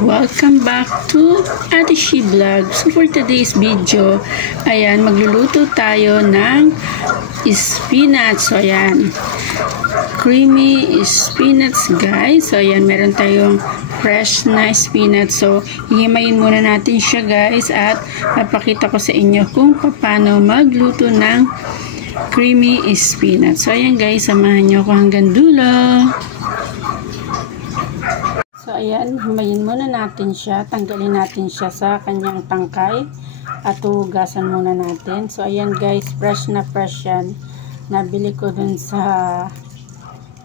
Welcome back to Ate She Vlog. So for today's video, ayan, magluluto tayo ng spinach. So ayan, creamy spinach guys. So ayan, meron tayong fresh na spinach. So hihimayin muna natin siya guys at napakita ko sa inyo kung paano magluto ng creamy spinach. So ayan guys, samahan nyo ko hanggang dulo. So, ayan, himayin muna natin siya. Tanggalin natin siya sa kanyang tangkay. At hugasan muna natin. So, ayan guys, fresh na fresh yan. Nabili ko dun sa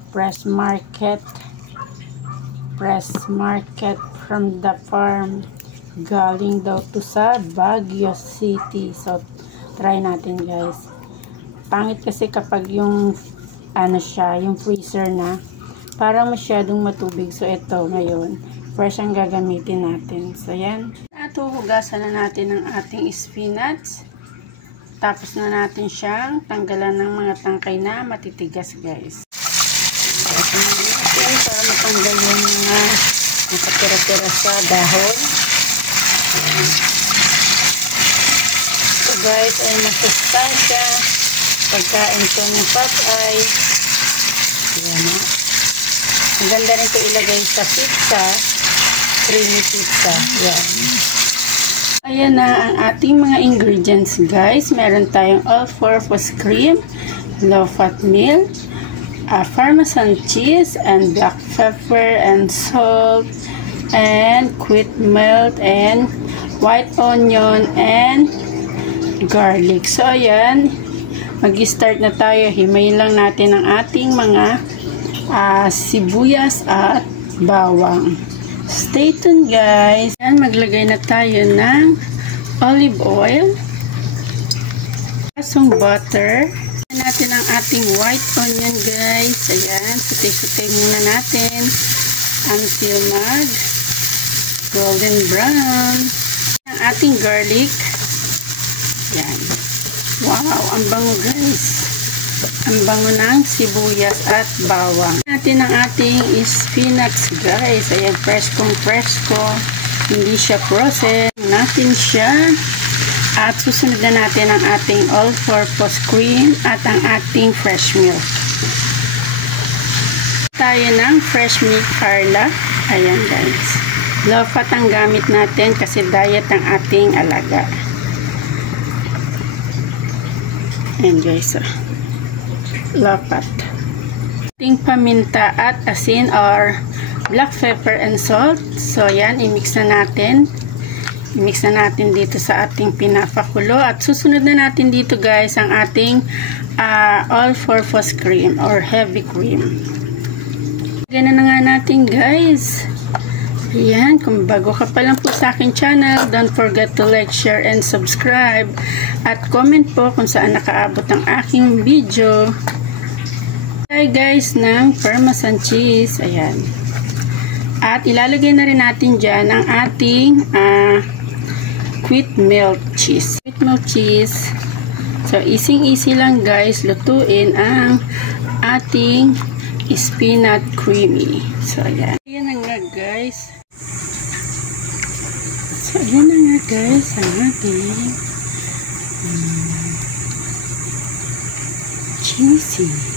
fresh market. Fresh market from the farm. Galing daw to sa Baguio City. So, try natin guys. Pangit kasi kapag yung, ano siya, yung freezer na. Parang masyadong matubig. So, ito ngayon, fresh ang gagamitin natin. So, yan. At hugasan na natin ang ating spinach. Tapos na natin siyang tanggalan ng mga tangkay na matitigas, guys. So, natin para matanggal yung mga nakatira-tira sa dahon. So, guys, ay masustansya. Pagkain ko ng patay. Yan na. Ang ganda nito ilagay sa pizza, creamy pizza. Yan. Ayan na ang ating mga ingredients guys. Meron tayong all-purpose cream, low-fat milk, Parmesan cheese, and black pepper, and salt, and quick melt, and white onion, and garlic. So ayan, mag-start na tayo. Himayin lang natin ang ating mga sibuyas at bawang. Stay tuned guys. Ayan, maglagay na tayo ng olive oil, kasong butter. Ayan natin ang ating white onion guys. Ayan, sutay-sutay muna natin until mag golden brown. Ang ating garlic. Ayan. Wow, ang bango guys. Ang bango ng sibuyas at bawang. Natin ang ating spinach guys. Ayan, fresh ko. Hindi siya processed. Natin siya. At susunod na natin ang ating all-purpose cream at ang ating fresh milk. Tayo ng fresh milk Carla. Ayan guys. Low fat ang gamit natin kasi diet ang ating alaga. Ayan guys. Low-fat. Ating paminta at asin or black pepper and salt. So, yan. I-mix na natin. I-mix na natin dito sa ating pinapakulo. At susunod na natin dito guys ang ating all-purpose cream or heavy cream. Ganun na nga natin guys. Ayan. Kung bago ka pa lang po sa aking channel, don't forget to like, share, and subscribe. At comment po kung saan nakaabot ang aking video. Tayo guys ng Parmesan cheese. Ayan. At ilalagay na rin natin dyan ang ating quick melt cheese. Quick melt cheese. So, easy lang guys lutuin ang ating spinach creamy. So, ayan. Ayan na nga guys. So, ayan na nga guys ang ating cheesy